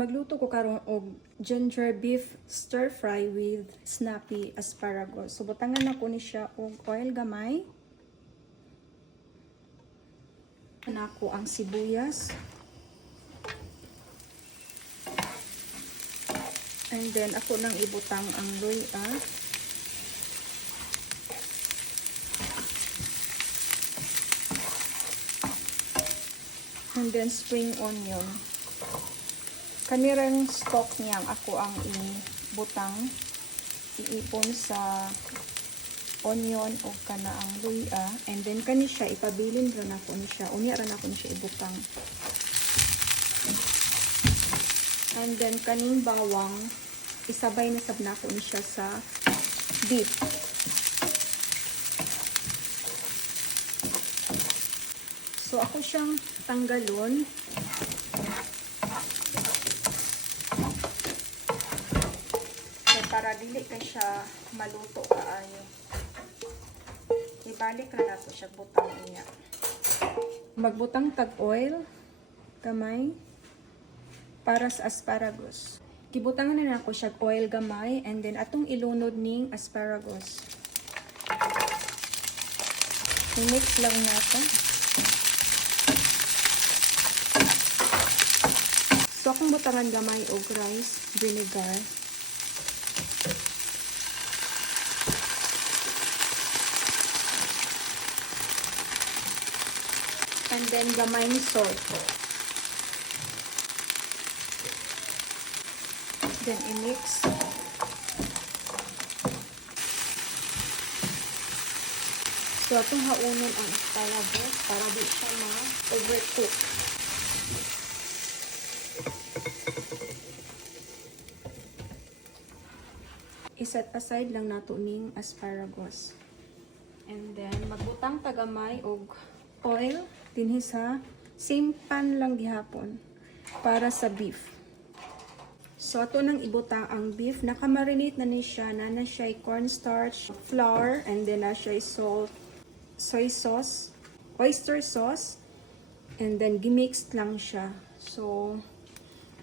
Magluto ko karon og ginger beef stir fry with snappy asparagus. So butangan na ko ni siya og oil gamay. Nako ang sibuyas. And then ako nang ibutang ang luya. And then spring onion. Kanirang stock niyang ako ang ibutang, iipon sa onion o kana ang luya, and then kani siya ipabilin ra nako ni siya, unya ra nako ni siya ibutang. And then kaning bawang isabay na sab nako ni siya sa beef. So ako siyang tanggalon. Para dili ka siya maluto kaayo. Ibalik na nato siya butang niya. Magbutang tag oil gamay para sa asparagus. Gibutangan na nako siya oil gamay, and then atong ilunod ning asparagus. I-mix lang nato. So akong butangan gamay og rice vinegar. And then gamay ni salt. Then i-mix. So atong haunon ang asparagus para di siya ma-overcook. Iset aside lang nato ning asparagus. And then magbutang tagamay og oil dinhi sa same pan lang gihapon para sa beef. So ato nang ibutang ang beef, nakamarinate na ni siya, na siya cornstarch, flour, and then na siya salt, soy sauce, oyster sauce, and then gimixed lang siya. So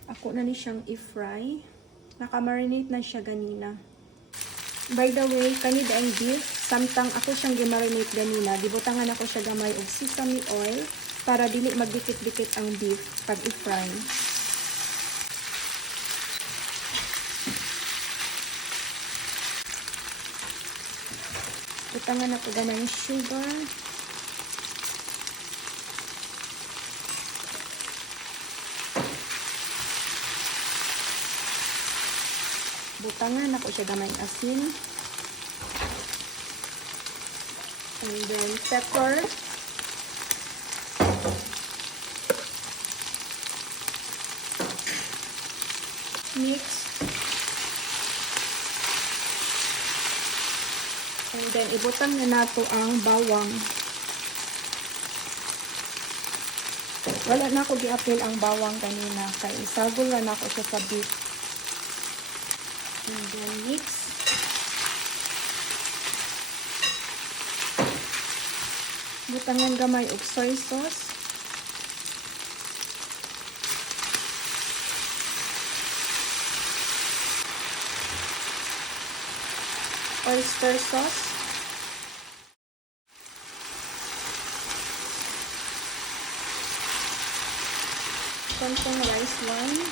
ako na ni siyang i-fry. Nakamarinate na siya ganina. By the way, kanida ang beef, samtang ako siyang gimarinate ganina, gibutangan ako siya gamay og sesame oil para dili magdikit-dikit ang beef pag i-fry. Butangan ako gamay sugar. Butangan ako siya gamay asin. And then pepper. Mix. And then ibutang na nato ang bawang. Wala na ako gi-apil ang bawang kanina kay isagol na ako siya sa beef. And then mix. Butangan gamay og soy sauce. Oyster sauce. Kontong rice wine.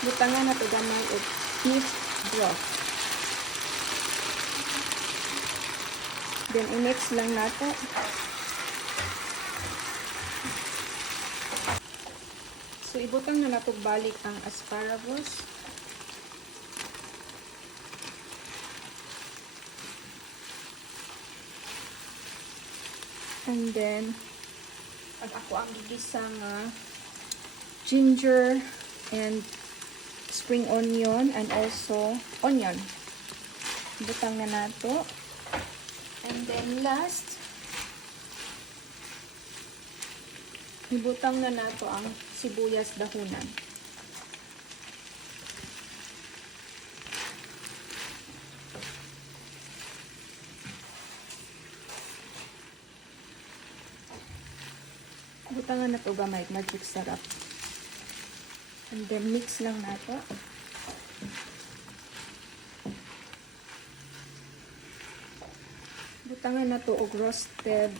Butangan na ito gamay og beef broth. Then i-mix lang nato. So ibutang na nato balik ang asparagus. And then pag ako ang gigisa nga ginger and spring onion and also onion. Butang na nato. And then last, ibutang na nato ang sibuyas dahunan. Butangan na to gamay, magic sarap. And then mix lang nato. Butangan na to og roasted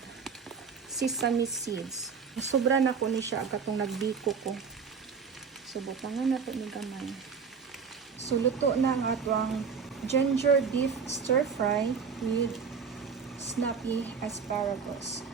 sesame seeds. Sobra na ko ni siya katong nagbiko ko. So butangan na to ni gamay. So luto na ang atong ginger beef stir fry with snappy asparagus.